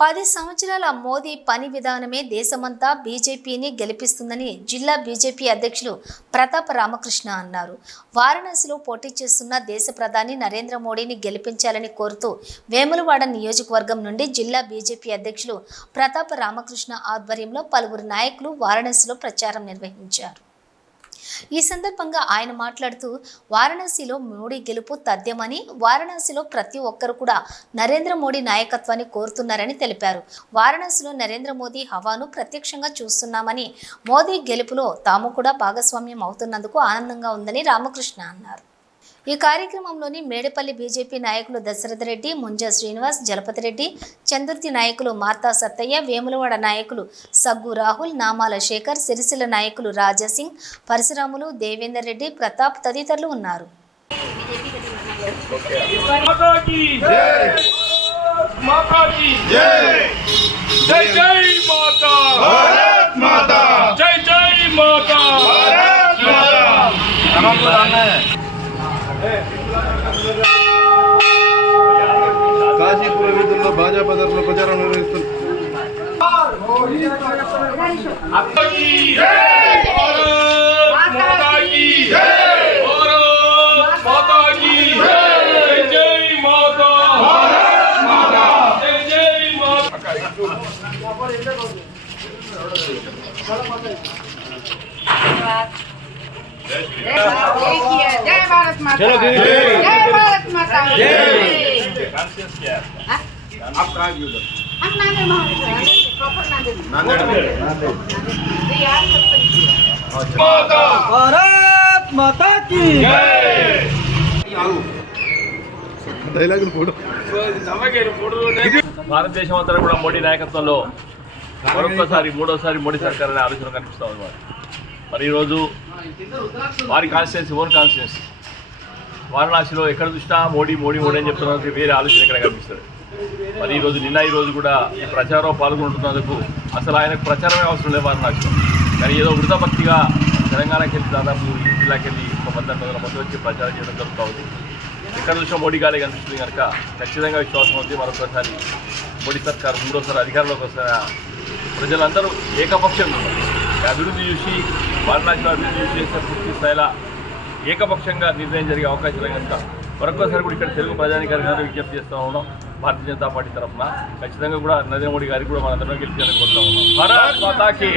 పది సంవత్సరాల మోదీ పని విధానమే దేశమంతా బీజేపీని గెలిపిస్తుందని జిల్లా బీజేపీ అధ్యక్షులు ప్రతాప్ రామకృష్ణ అన్నారు. వారణాసిలో పోటీ చేస్తున్న దేశ ప్రధాని నరేంద్ర మోడీని గెలిపించాలని కోరుతూ వేములవాడ నియోజకవర్గం నుండి జిల్లా బీజేపీ అధ్యక్షులు ప్రతాప్ రామకృష్ణ ఆధ్వర్యంలో పలువురు నాయకులు వారణాసిలో ప్రచారం నిర్వహించారు. ఈ సందర్భంగా ఆయన మాట్లాడుతూ వారణాసిలో మోడీ గెలుపు తథ్యమని వారణాసిలో ప్రతి ఒక్కరు కూడా నరేంద్ర మోడీ నాయకత్వాన్ని కోరుతున్నారని తెలిపారు. వారణాసిలో నరేంద్ర మోదీ హవాను ప్రత్యక్షంగా చూస్తున్నామని మోదీ గెలుపులో తాము కూడా భాగస్వామ్యం అవుతున్నందుకు ఆనందంగా ఉందని రామకృష్ణ అన్నారు. ఈ కార్యక్రమంలోని మేడపల్లి బీజేపీ నాయకులు దశరథ రెడ్డి ముంజా శ్రీనివాస్ జలపతి రెడ్డి చందుర్తి నాయకులు మార్తా సత్తయ్య వేములవాడ నాయకులు సగ్గు రాహుల్ నామాల శేఖర్ సిరిసిల నాయకులు రాజాసింగ్ పరశురాములు దేవేందర్ రెడ్డి ప్రతాప్ తదితరులు ఉన్నారు. కాజీపూర్ వీధుల్లో భాజపా తరఫున ప్రచారం నిర్వహిస్తున్నారు Thank you. भारत माता की जय भारत माता की जय जय माता भारत माता जय जय माता जय भारत माता जय भारत माता जय आप नांदेड़ महाराज प्रॉपर नांदेड़ ये यार सब माता भारत माता की जय డైలాగులు కూడా భారతదేశం అంతా కూడా మోడీ నాయకత్వంలో మరొక్కసారి మూడోసారి మోడీ సర్కార్ అనే ఆలోచన కనిపిస్తూ ఉంది మరి మరి ఈరోజు వారి కాన్స్టిట్యున్సీ ఓన్ కాన్స్టిట్యున్సీ వారణాసిలో ఎక్కడ చూసినా మోడీ మోడీ మోడీ అని చెప్తున్నందుకు వేరే ఆలోచన ఇక్కడ కనిపిస్తుంది. మరి ఈరోజు నిన్న ఈరోజు కూడా ఈ ప్రచారం పాల్గొంటున్నందుకు అసలు ఆయనకు ప్రచారమే అవసరం లేదు వారణాసిలో. కానీ ఏదో వృధభక్తిగా తెలంగాణకి వెళ్ళి దాదాపు ఈ జిల్లాకి వెళ్ళి ఒక పద్దెనిమిది వందల మంది వచ్చి ప్రచారం చేయడం జరుగుతూ ఉంది. ఎక్కడ చూసినా మోడీ గాలే కనిపిస్తుంది కనుక ఖచ్చితంగా విశ్వాసం ఉంది. మరొకసారి మోడీ సర్కార్ మూడోసారి అధికారంలోకి వస్తున్న ప్రజలందరూ ఏకపక్షంగా ఉన్నారు. అభివృద్ధి చూసి వారణాసిలో అభివృద్ధి చూసి పూర్తి స్థాయిలో ఏకపక్షంగా నిర్ణయం జరిగే అవకాశం లేదు కనుక మరొకసారి కూడా ఇక్కడ తెలుగు ప్రజానికారి గారు విజ్ఞప్తి చేస్తూ ఉన్నాం. భారతీయ జనతా పార్టీ తరఫున. ఖచ్చితంగా కూడా నరేంద్ర మోడీ గారికి కూడా మనందరం గెలిపించాలని కోరుతా ఉన్నాం. భారత్ మాతాకి